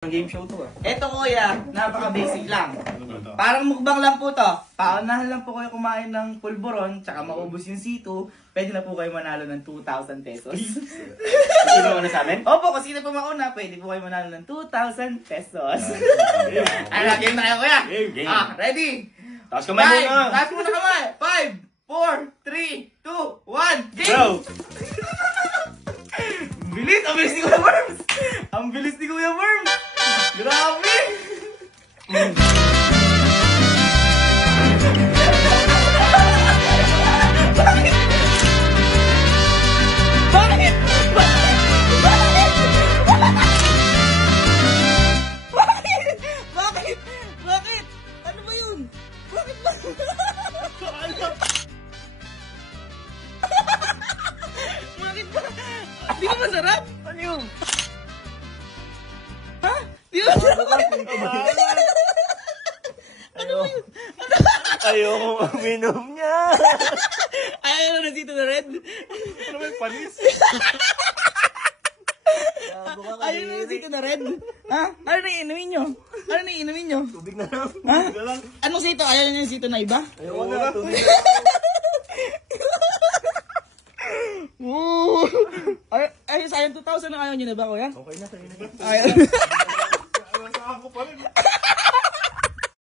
Game show to ah. Eto kuya, napaka-basic lang. Parang mukbang lang po to. Paunahan lang po kayo kumain ng pulburon, tsaka maubos yung C2, pwede na po kayo manalo ng 2,000 pesos. Sino na sa amin? Opo, kung sino po mauna, pwede po kayo manalo ng 2,000 pesos. Ano, game na kayo kuya? Game. Ah, ready? Taas kamay muna. Taas muna kamay. 5, 4, 3, 2, 1, game! Go! Bilis! Ang bilis ni Kuya Worms! Ang bilis ni Kuya Worms! Grabe! Bakit? Bakit? Bakit? Bakit? Ano ba yun? Bakit ba? Bakit ba? Di ba masarap? Ano yun? Ha? Di ba masarap? Ano ba yun? Ayoko uminom niya. Ayaw na dito na red? Ano ba yung panis? Ayaw na dito na red? Ha? Ano na iinumin nyo? Ano na iinumin nyo? Tubig na lang. Ha? Tubig na lang. Anong sito? Ayaw nyo yung sito na iba? Ayoko na. Tubig na lang. Ay, sayang 2,000 na ayaw nyo na ba, kuya? Okay na, sa'yo na. Ayaw. Saan ko pa rin.